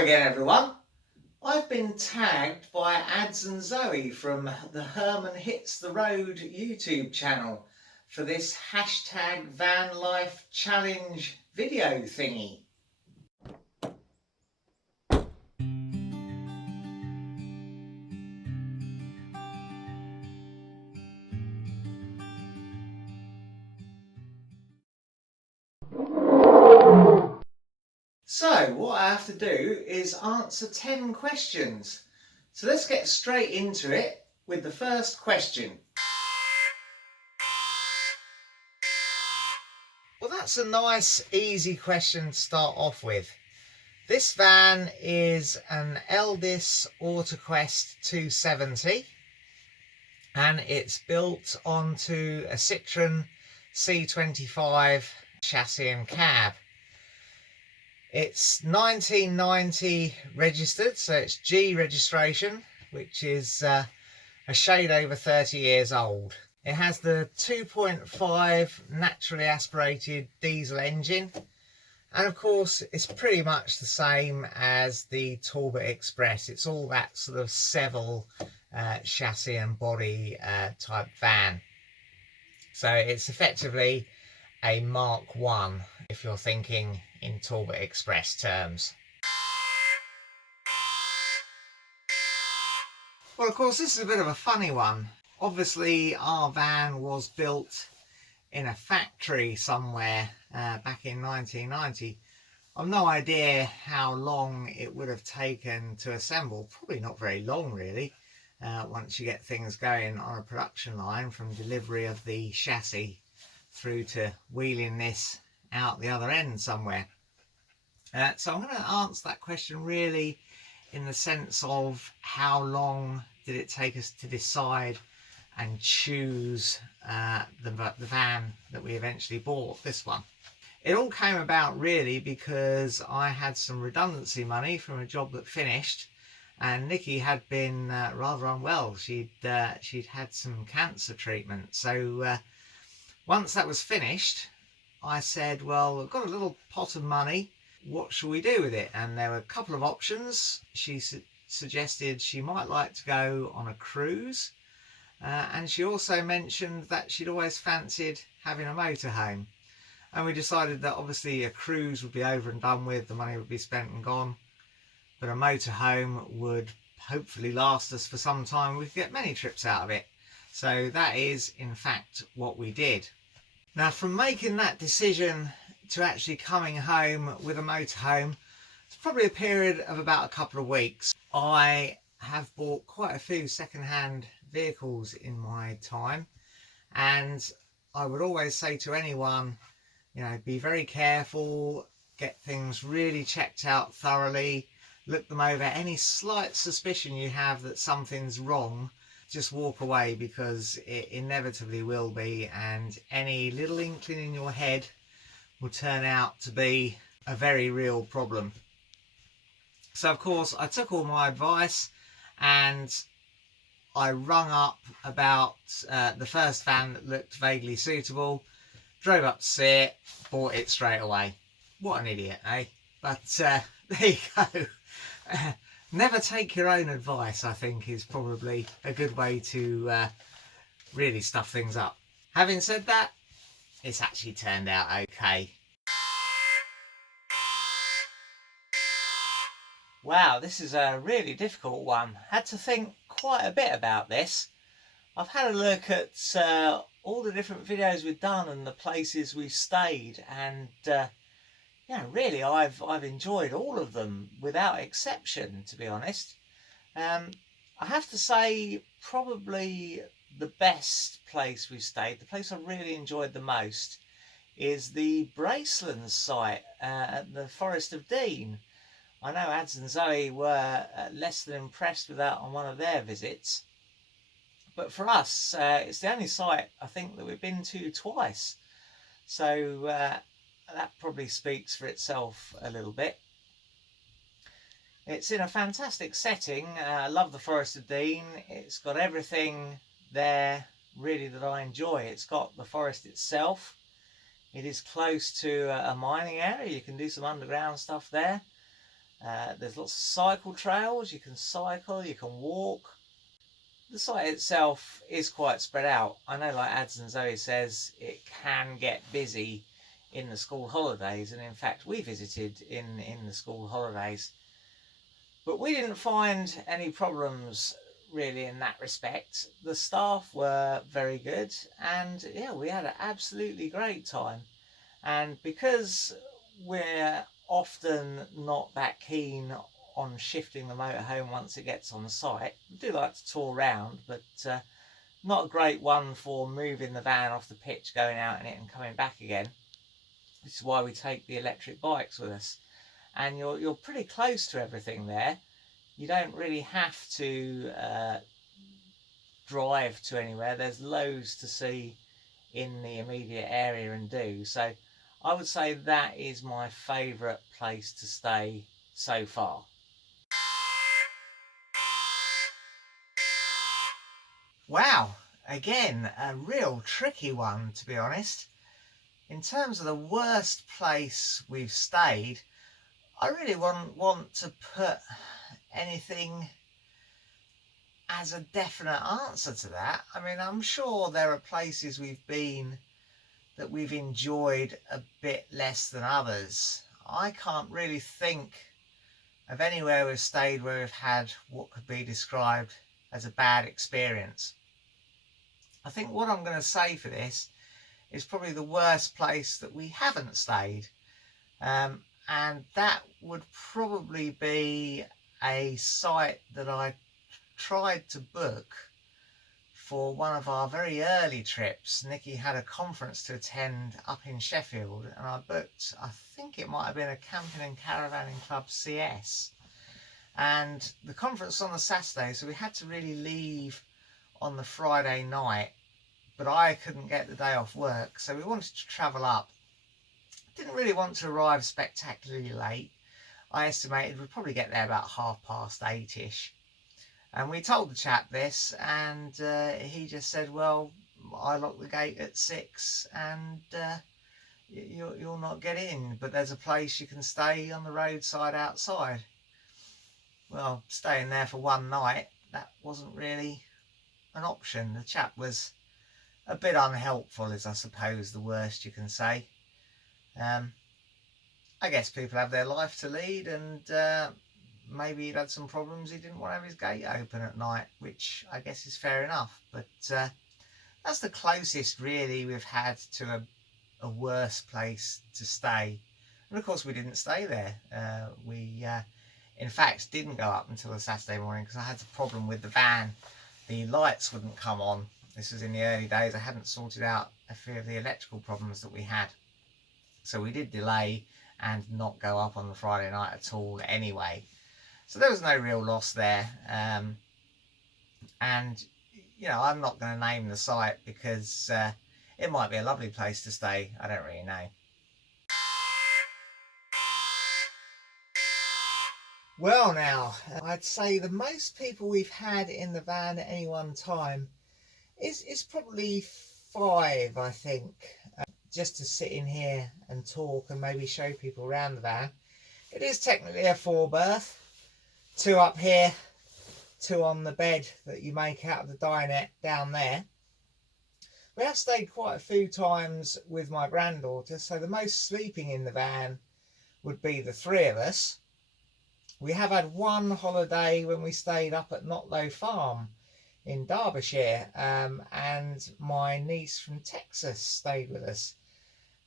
Hello again everyone. I've been tagged by Ads and Zoe from the Herman Hits The Road YouTube channel for this hashtag vanlifetagchallenge video thingy. So what I have to do is answer 10 questions. So let's get straight into it with the first question. Well, that's a nice easy question to start off with. This van is an Eldis AutoQuest 270 and it's built onto a Citroen C25 chassis and cab. It's 1990 registered, so it's G registration, which is a shade over 30 years old. It has the 2.5 naturally aspirated diesel engine, and of course it's pretty much the same as the Talbot Express. It's all that sort of Seville chassis and body type van. So it's effectively a Mark 1 if you're thinking in Talbot Express terms. Well, of course, this is a bit of a funny one. Obviously, our van was built in a factory somewhere back in 1990. I've no idea how long it would have taken to assemble. Probably not very long, really, once you get things going on a production line, from delivery of the chassis through to wheeling this out the other end somewhere. So I'm going to answer that question really in the sense of how long did it take us to decide and choose the van that we eventually bought, this one. It all came about really because I had some redundancy money from a job that finished, and Nikki had been rather unwell. She'd had some cancer treatment. So once that was finished, I said, well, I've got a little pot of money, what shall we do with it? And there were a couple of options. She suggested she might like to go on a cruise, and she also mentioned that she'd always fancied having a motorhome. And we decided that obviously a cruise would be over and done with, the money would be spent and gone, but a motorhome would hopefully last us for some time. We could get many trips out of it. So that is in fact what we did. Now, from making that decision to actually coming home with a motorhome, it's probably a period of about a couple of weeks. I have bought quite a few second-hand vehicles in my time, and I would always say to anyone, you know, be very careful, get things really checked out thoroughly, look them over. Any slight suspicion you have that something's wrong, just walk away, because it inevitably will be, and any little inkling in your head will turn out to be a very real problem. So of course I took all my advice and I rung up about the first van that looked vaguely suitable, drove up to see it, bought it straight away. What an idiot, eh? But there you go. Never take your own advice, I think, is probably a good way to really stuff things up. Having said that, it's actually turned out okay. Wow, this is a really difficult one. Had to think quite a bit about this. I've had a look at all the different videos we've done and the places we've stayed, and yeah, really I've enjoyed all of them without exception, to be honest. I have to say probably the best place we stayed, the place I really enjoyed the most, is the Bracelands site at the Forest of Dean. I know Ads and Zoe were less than impressed with that on one of their visits, but for us it's the only site I think that we've been to twice, so that probably speaks for itself a little bit. It's in a fantastic setting. I love the Forest of Dean. It's got everything there really that I enjoy. It's got the forest itself. It is close to a mining area. You can do some underground stuff there. There's lots of cycle trails. You can cycle, you can walk. The site itself is quite spread out. I know, like Ads Zoe says, it can get busy in the school holidays, and in fact we visited in the school holidays, but we didn't find any problems really in that respect. The staff were very good, and yeah, we had an absolutely great time. And because we're often not that keen on shifting the motorhome once it gets on site, we do like to tour around, but not a great one for moving the van off the pitch, going out in it and coming back again. This is why we take the electric bikes with us, and you're pretty close to everything there. You don't really have to drive to anywhere. There's loads to see in the immediate area and do. So I would say that is my favourite place to stay so far. Wow, again, a real tricky one, to be honest. In terms of the worst place we've stayed, I really wouldn't want to put anything as a definite answer to that. I mean, I'm sure there are places we've been that we've enjoyed a bit less than others. I can't really think of anywhere we've stayed where we've had what could be described as a bad experience. I think what I'm going to say for this is probably the worst place that we haven't stayed, and that would probably be a site that I tried to book for one of our very early trips. Nikki had a conference to attend up in Sheffield, and I booked, I think it might have been a Camping and Caravanning Club CS, and the conference on the Saturday, so we had to really leave on the Friday night, but I couldn't get the day off work, so we wanted to travel up. Didn't really want to arrive spectacularly late. I estimated we'd probably get there about 8:30ish. And we told the chap this, and he just said, well, I lock the gate at 6 and you'll not get in, but there's a place you can stay on the roadside outside. Well, staying there for one night, that wasn't really an option. The chap was a bit unhelpful, is I suppose the worst you can say. I guess people have their life to lead, and maybe he'd had some problems. He didn't want to have his gate open at night, which I guess is fair enough. But that's the closest really we've had to a worse place to stay. And of course we didn't stay there. We in fact didn't go up until the Saturday morning because I had a problem with the van. The lights wouldn't come on. This was in the early days. I hadn't sorted out a few of the electrical problems that we had. So we did delay and not go up on the Friday night at all anyway. So there was no real loss there. And, you know, I'm not going to name the site because it might be a lovely place to stay. I don't really know. Well now, I'd say the most people we've had in the van at any one time is probably 5, I think. Just to sit in here and talk and maybe show people around the van. It is technically a 4-berth. 2 up here, 2 on the bed that you make out of the dinette down there. We have stayed quite a few times with my granddaughter, so the most sleeping in the van would be the 3 of us. We have had one holiday when we stayed up at Knotlow Farm in Derbyshire, and my niece from Texas stayed with us,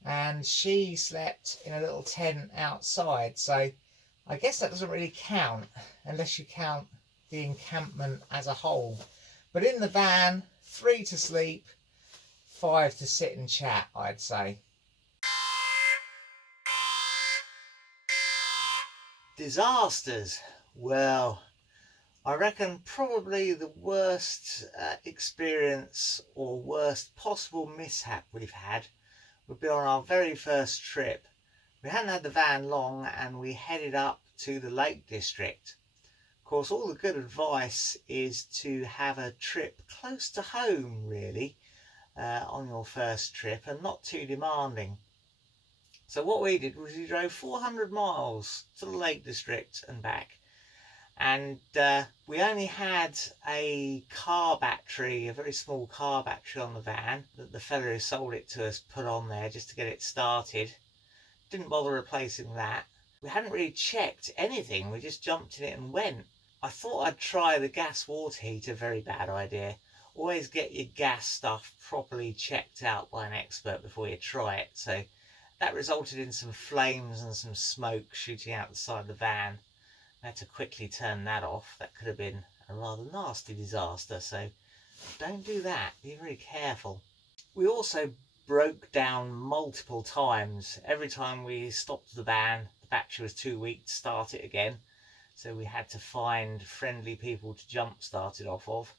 and she slept in a little tent outside, so I guess that doesn't really count unless you count the encampment as a whole. But in the van, 3 to sleep, 5 to sit and chat, I'd say. Disasters. Well, I reckon probably the worst experience or worst possible mishap we've had would be on our very first trip. We hadn't had the van long and we headed up to the Lake District. Of course, all the good advice is to have a trip close to home, really, on your first trip and not too demanding. So what we did was we drove 400 miles to the Lake District and back. And we only had a car battery, a very small car battery on the van that the fella who sold it to us put on there just to get it started. Didn't bother replacing that. We hadn't really checked anything, we just jumped in it and went. I thought I'd try the gas water heater, very bad idea. Always get your gas stuff properly checked out by an expert before you try it. So that resulted in some flames and some smoke shooting out the side of the van. I had to quickly turn that off. That could have been a rather nasty disaster, so don't do that. Be very careful. We also broke down multiple times. Every time we stopped the van, the battery was too weak to start it again, so we had to find friendly people to jump start it off of.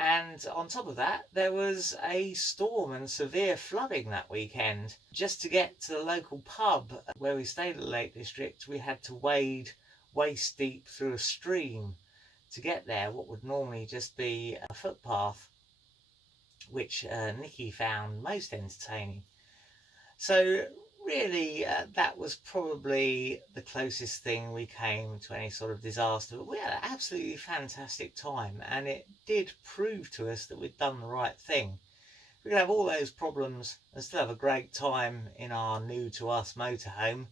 And on top of that, there was a storm and severe flooding that weekend. Just to get to the local pub where we stayed at the Lake District, we had to wade waist deep through a stream to get there, what would normally just be a footpath, which Nikki found most entertaining. So really that was probably the closest thing we came to any sort of disaster, but we had an absolutely fantastic time, and it did prove to us that we'd done the right thing. We could have all those problems and still have a great time in our new to us motorhome.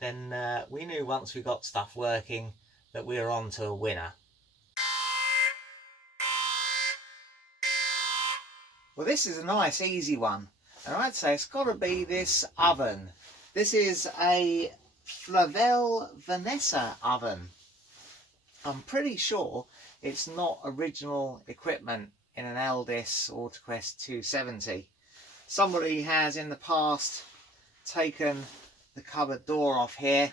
Then we knew once we got stuff working that we were on to a winner. Well, this is a nice easy one, and I'd say it's got to be this oven. This is a Flavel Vanessa oven. I'm pretty sure it's not original equipment in an Eldis AutoQuest 270. Somebody has in the past taken the cupboard door off here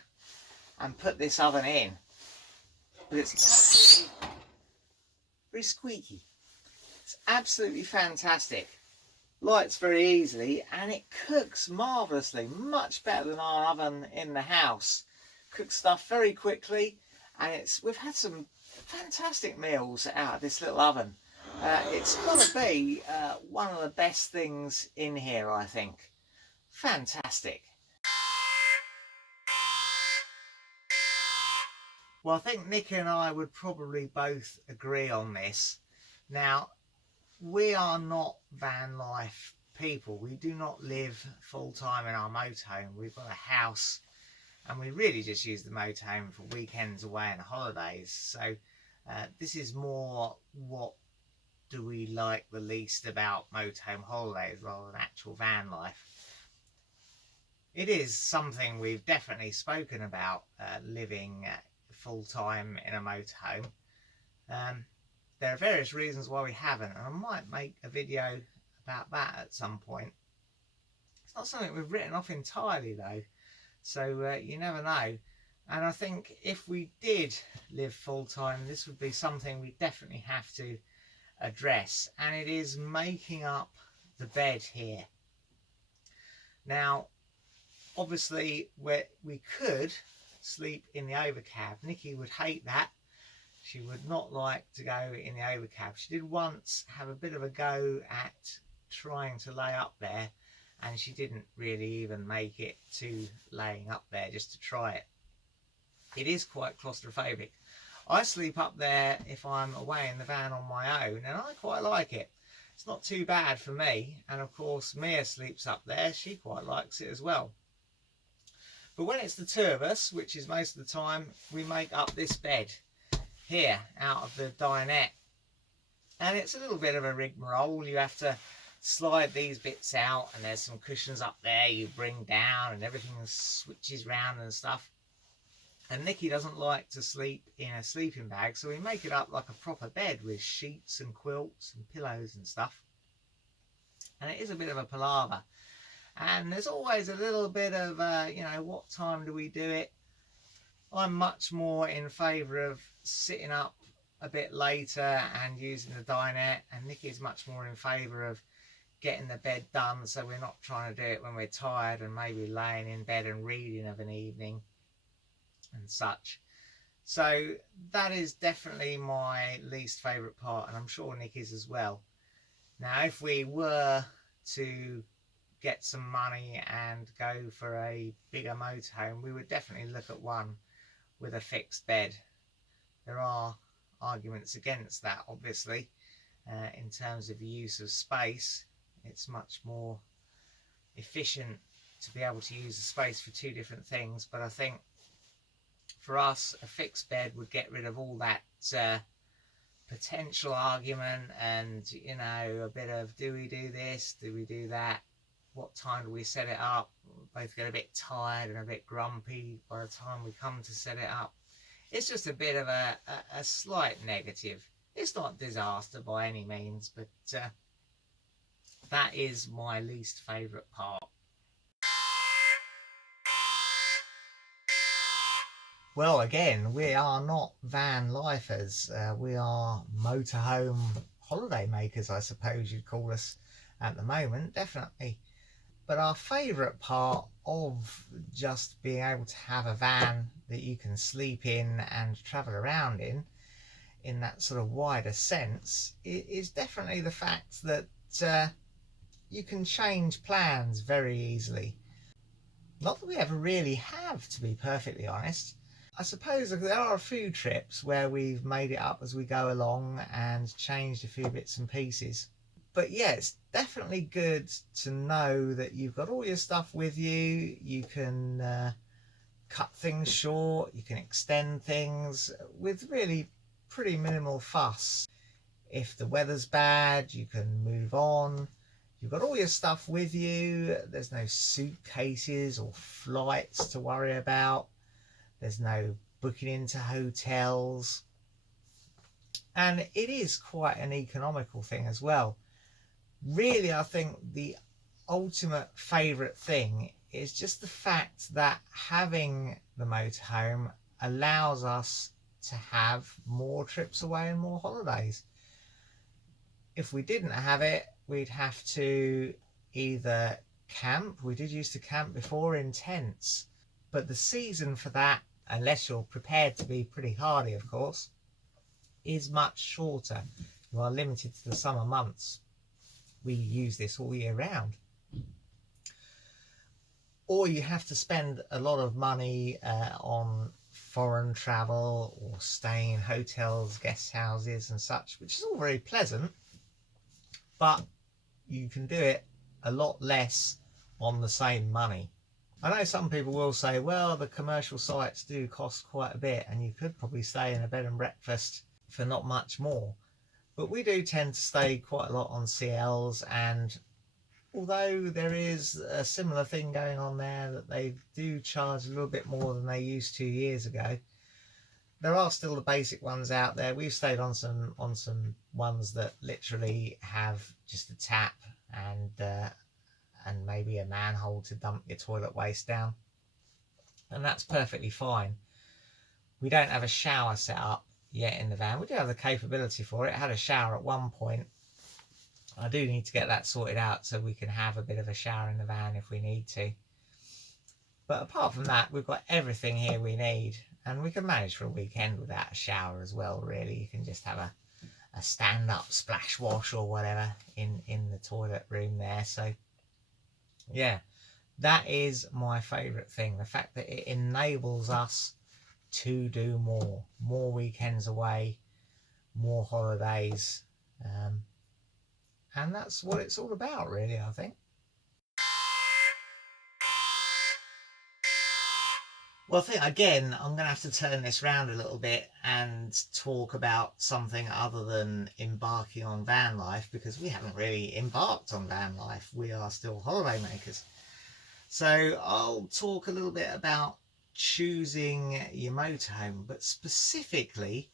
and put this oven in, but it's absolutely very squeaky. It's absolutely fantastic. Lights very easily, and it cooks marvellously, much better than our oven in the house. Cooks stuff very quickly, and we've had some fantastic meals out of this little oven. It's got to be one of the best things in here, I think. Fantastic. Well, I think Nick and I would probably both agree on this. Now, we are not van life people. We do not live full-time in our motorhome. We've got a house, and we really just use the motorhome for weekends away and holidays. So this is more what do we like the least about motorhome holidays rather than actual van life. It is something we've definitely spoken about, living full-time in a motorhome. There are various reasons why we haven't, and I might make a video about that at some point. It's not something we've written off entirely though, so you never know. And I think if we did live full-time, this would be something we definitely have to address, and it is making up the bed here. Now, obviously, we could sleep in the overcab. Nikki would hate that. She would not like to go in the overcab. She did once have a bit of a go at trying to lay up there, and she didn't really even make it to laying up there just to try it. It is quite claustrophobic. I sleep up there if I'm away in the van on my own, and I quite like it. It's not too bad for me, and of course Mia sleeps up there. She quite likes it as well. But when it's the two of us, which is most of the time, we make up this bed here out of the dinette, and it's a little bit of a rigmarole. You have to slide these bits out, and there's some cushions up there you bring down, and everything switches round and stuff. And Nikki doesn't like to sleep in a sleeping bag, so we make it up like a proper bed with sheets and quilts and pillows and stuff. And it is a bit of a palaver. And there's always a little bit of, you know, what time do we do it? I'm much more in favour of sitting up a bit later and using the dinette, and Nikki's much more in favour of getting the bed done so we're not trying to do it when we're tired and maybe laying in bed and reading of an evening and such. So that is definitely my least favourite part, and I'm sure Nikki's as well. Now, if we were to get some money and go for a bigger motorhome, we would definitely look at one with a fixed bed. There are arguments against that, obviously. In terms of use of space, it's much more efficient to be able to use the space for two different things. But I think for us, a fixed bed would get rid of all that potential argument and, you know, a bit of, do we do this, do we do that, what time do we set it up? We both get a bit tired and a bit grumpy by the time we come to set it up. It's just a bit of a slight negative. It's not disaster by any means, but that is my least favourite part. Well, again, we are not van lifers. We are motorhome holiday makers, I suppose you'd call us at the moment, definitely. But our favourite part of just being able to have a van that you can sleep in and travel around in that sort of wider sense, is definitely the fact that you can change plans very easily. Not that we ever really have, to be perfectly honest. I suppose there are a few trips where we've made it up as we go along and changed a few bits and pieces. But yeah, it's definitely good to know that you've got all your stuff with you. You can cut things short, you can extend things with really pretty minimal fuss. If the weather's bad, you can move on. You've got all your stuff with you. There's no suitcases or flights to worry about. There's no booking into hotels. And it is quite an economical thing as well. Really, I think the ultimate favourite thing is just the fact that having the motorhome allows us to have more trips away and more holidays. If we didn't have it, we'd have to either camp. We did used to camp before in tents, but the season for that, unless you're prepared to be pretty hardy, of course, is much shorter. You are limited to the summer months. We use this all year round. Or you have to spend a lot of money on foreign travel or staying in hotels, guest houses and such, which is all very pleasant, but you can do it a lot less on the same money. I know some people will say, well, the commercial sites do cost quite a bit and you could probably stay in a bed and breakfast for not much more. But we do tend to stay quite a lot on CLs, and although there is a similar thing going on there that they do charge a little bit more than they used 2 years ago, there are still the basic ones out there. We've stayed on some ones that literally have just a tap and maybe a manhole to dump your toilet waste down, and that's perfectly fine. We don't have a shower set up yet in the van. We do have the capability for it. It had a shower at one point. I do need to get that sorted out so we can have a bit of a shower in the van if we need to. But apart from that, we've got everything here we need, and we can manage for a weekend without a shower as well, really. You can just have a stand-up splash wash or whatever in the toilet room there. So yeah, that is my favourite thing, the fact that it enables us to do more weekends away, more holidays, and that's what it's all about, really, I think. Well, I think, again, I'm going to have to turn this round a little bit and talk about something other than embarking on van life, because we haven't really embarked on van life. We are still holiday makers. So I'll talk a little bit about choosing your motorhome, but specifically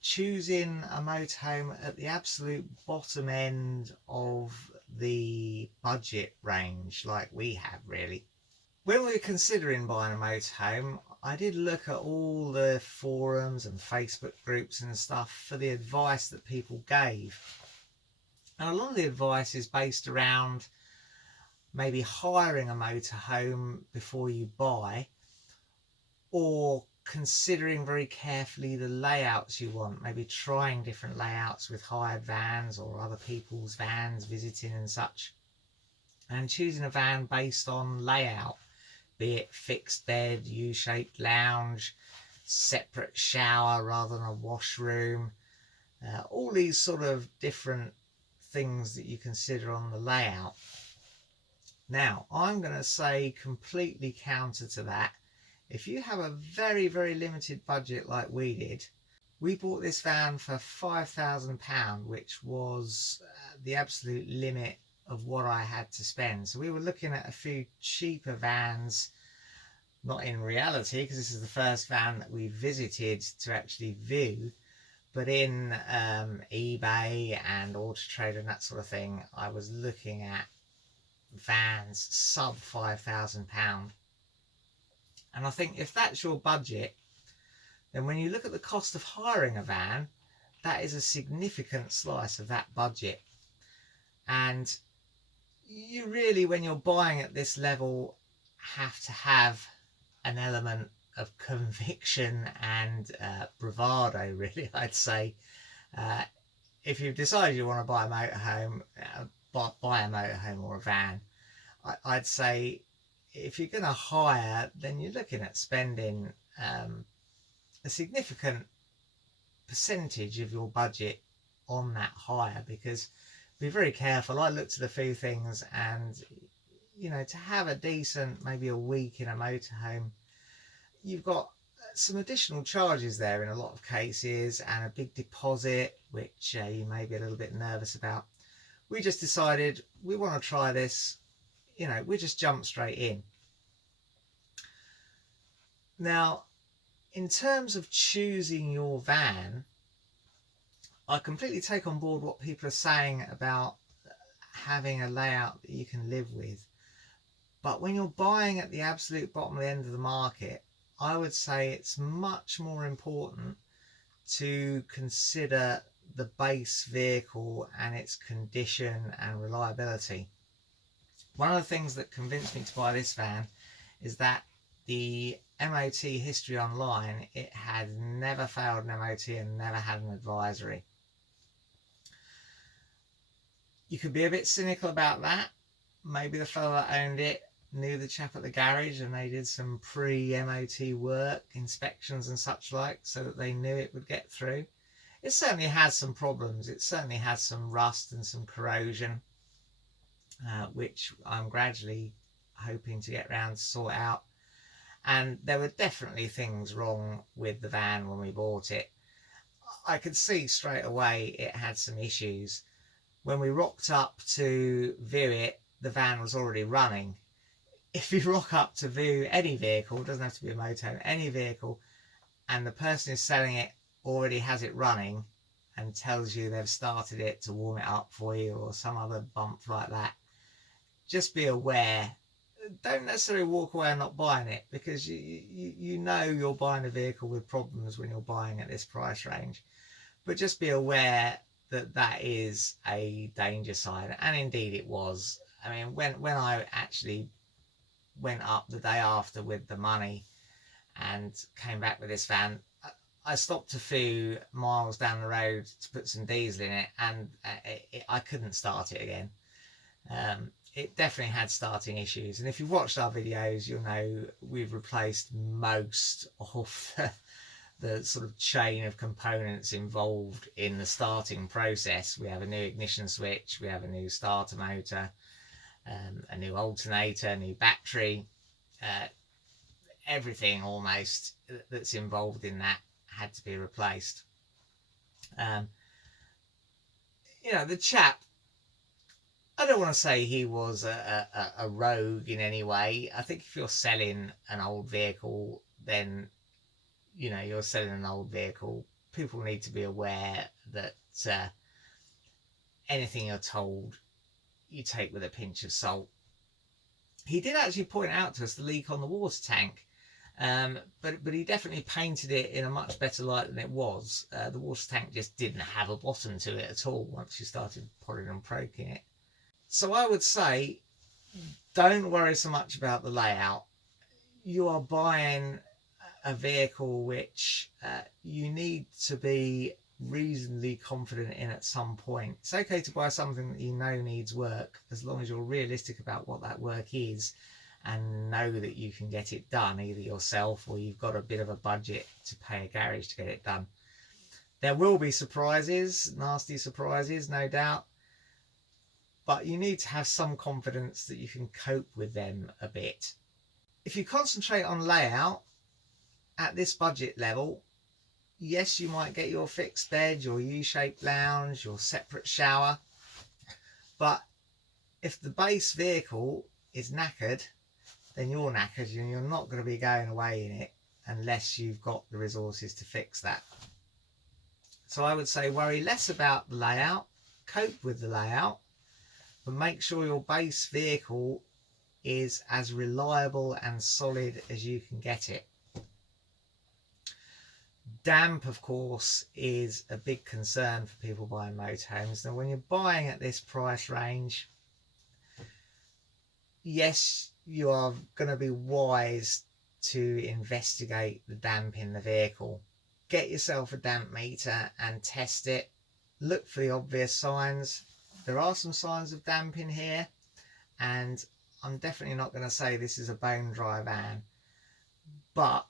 choosing a motorhome at the absolute bottom end of the budget range, like we have, really. When we were considering buying a motorhome, I did look at all the forums and Facebook groups and stuff for the advice that people gave. And a lot of the advice is based around maybe hiring a motorhome before you buy, or considering very carefully the layouts you want, maybe trying different layouts with hired vans or other people's vans visiting and such. and choosing a van based on layout, be it fixed bed, U-shaped lounge, separate shower rather than a washroom, all these sort of different things that you consider on the layout. Now, I'm going to say completely counter to that. If you have a very, very limited budget like we did, we bought this van for £5,000, which was the absolute limit of what I had to spend. So we were looking at a few cheaper vans, not in reality, because this is the first van that we visited to actually view, but in eBay and Auto Trader and that sort of thing, I was looking at vans sub £5,000. And I think if that's your budget, then when you look at the cost of hiring a van, that is a significant slice of that budget. And you really, when you're buying at this level, have to have an element of conviction and bravado, really, I'd say. If you've decided you want to buy a motorhome, buy a motorhome or a van, I'd say if you're going to hire, then you're looking at spending a significant percentage of your budget on that hire, because be very careful. I looked at a few things, and you know, to have a decent, maybe a week in a motorhome, you've got some additional charges there in a lot of cases, and a big deposit, which you may be a little bit nervous about. We just decided we want to try this, you know, we just jumped straight in. Now, in terms of choosing your van, I completely take on board what people are saying about having a layout that you can live with. But when you're buying at the absolute bottom of the end of the market, I would say it's much more important to consider the base vehicle and its condition and reliability. One of the things that convinced me to buy this van is that the MOT history online, it had never failed an MOT and never had an advisory. You could be a bit cynical about that. Maybe the fellow that owned it knew the chap at the garage and they did some pre-MOT work, inspections and such like, so that they knew it would get through. It certainly has some problems. It certainly has some rust and some corrosion, which I'm gradually hoping to get around to sort out. And there were definitely things wrong with the van when we bought it. I could see straight away it had some issues. When we rocked up to view it, the van was already running. If you rock up to view any vehicle, it doesn't have to be a motorhome, any vehicle, and the person who's selling it already has it running and tells you they've started it to warm it up for you or some other bump like that, just be aware. Don't necessarily walk away and not buying it, because you know you're buying a vehicle with problems when you're buying at this price range. But just be aware that that is a danger sign, and indeed it was. I mean, when I actually went up the day after with the money and came back with this van, I stopped a few miles down the road to put some diesel in it, and I couldn't start it again. It definitely had starting issues, and if you've watched our videos, you'll know we've replaced most of the sort of chain of components involved in the starting process. We have a new ignition switch, we have a new starter motor, a new alternator, a new battery, everything almost that's involved in that had to be replaced. You know, the chap, I don't want to say he was a rogue in any way. I think if you're selling an old vehicle, then, you know, you're selling an old vehicle. People need to be aware that anything you're told, you take with a pinch of salt. He did actually point out to us the leak on the water tank, but he definitely painted it in a much better light than it was. The water tank just didn't have a bottom to it at all once you started pouring and poking it. So I would say, don't worry so much about the layout. You are buying a vehicle which you need to be reasonably confident in at some point. It's okay to buy something that you know needs work, as long as you're realistic about what that work is and know that you can get it done either yourself or you've got a bit of a budget to pay a garage to get it done. There will be surprises, nasty surprises, no doubt, but you need to have some confidence that you can cope with them a bit. If you concentrate on layout at this budget level, yes, you might get your fixed bed, your U-shaped lounge, your separate shower, but if the base vehicle is knackered, then you're knackered and you're not going to be going away in it unless you've got the resources to fix that. So I would say worry less about the layout, cope with the layout, but make sure your base vehicle is as reliable and solid as you can get it. Damp, of course, is a big concern for people buying motorhomes. Now, when you're buying at this price range, yes, you are going to be wise to investigate the damp in the vehicle. Get yourself a damp meter and test it. Look for the obvious signs. There are some signs of damp in here, and I'm definitely not going to say this is a bone dry van, but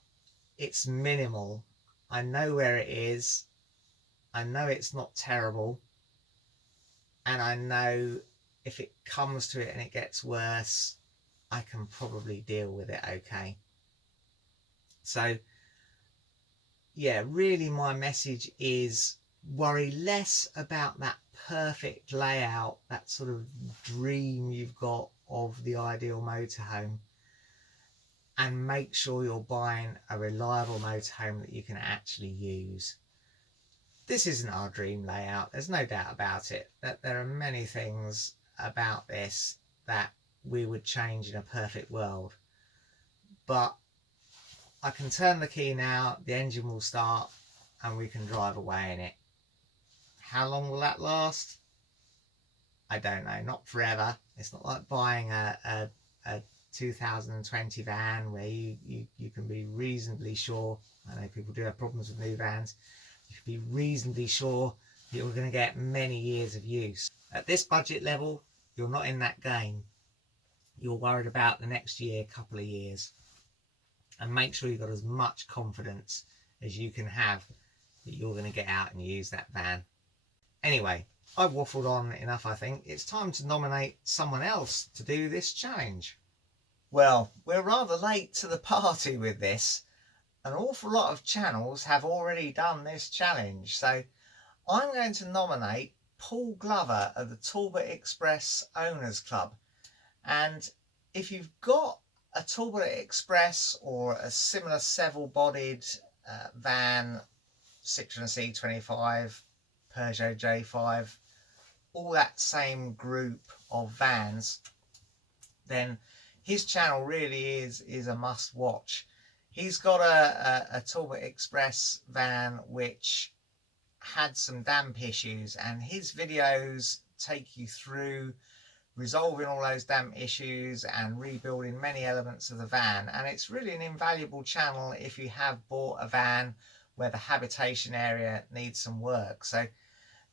it's minimal. I know where it is, I know it's not terrible, and I know if it comes to it and it gets worse, I can probably deal with it okay. So yeah, really my message is worry less about that perfect layout, that sort of dream you've got of the ideal motorhome, and make sure you're buying a reliable motorhome that you can actually use. This isn't our dream layout, there's no doubt about it, that there are many things about this that we would change in a perfect world, but I can turn the key now, the engine will start, and we can drive away in it. How long will that last? I don't know, not forever. It's not like buying a 2020 van where you can be reasonably sure, I know people do have problems with new vans, you can be reasonably sure that you're going to get many years of use. At this budget level, you're not in that game. You're worried about the next year, couple of years, and make sure you've got as much confidence as you can have that you're going to get out and use that van. Anyway, I've waffled on enough, I think. It's time to nominate someone else to do this challenge. Well, we're rather late to the party with this. An awful lot of channels have already done this challenge, so I'm going to nominate Paul Glover of the Talbot Express Owners Club. And if you've got a Talbot Express or a similar Seville-bodied van, Citroen C25, Peugeot J5, all that same group of vans, then his channel really is a must watch. He's got a Talbot Express van which had some damp issues, and his videos take you through resolving all those damp issues and rebuilding many elements of the van. And it's really an invaluable channel if you have bought a van where the habitation area needs some work. So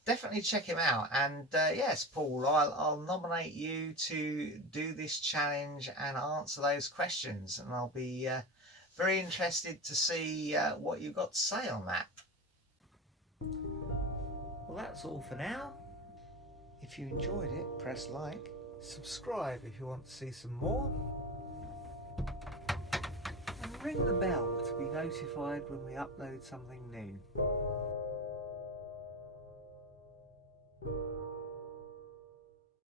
definitely check him out. And yes, Paul, I'll nominate you to do this challenge and answer those questions, and I'll be very interested to see what you've got to say on that. Well, that's all for now. If you enjoyed it, press like, subscribe if you want to see some more, and ring the bell to be notified when we upload something new.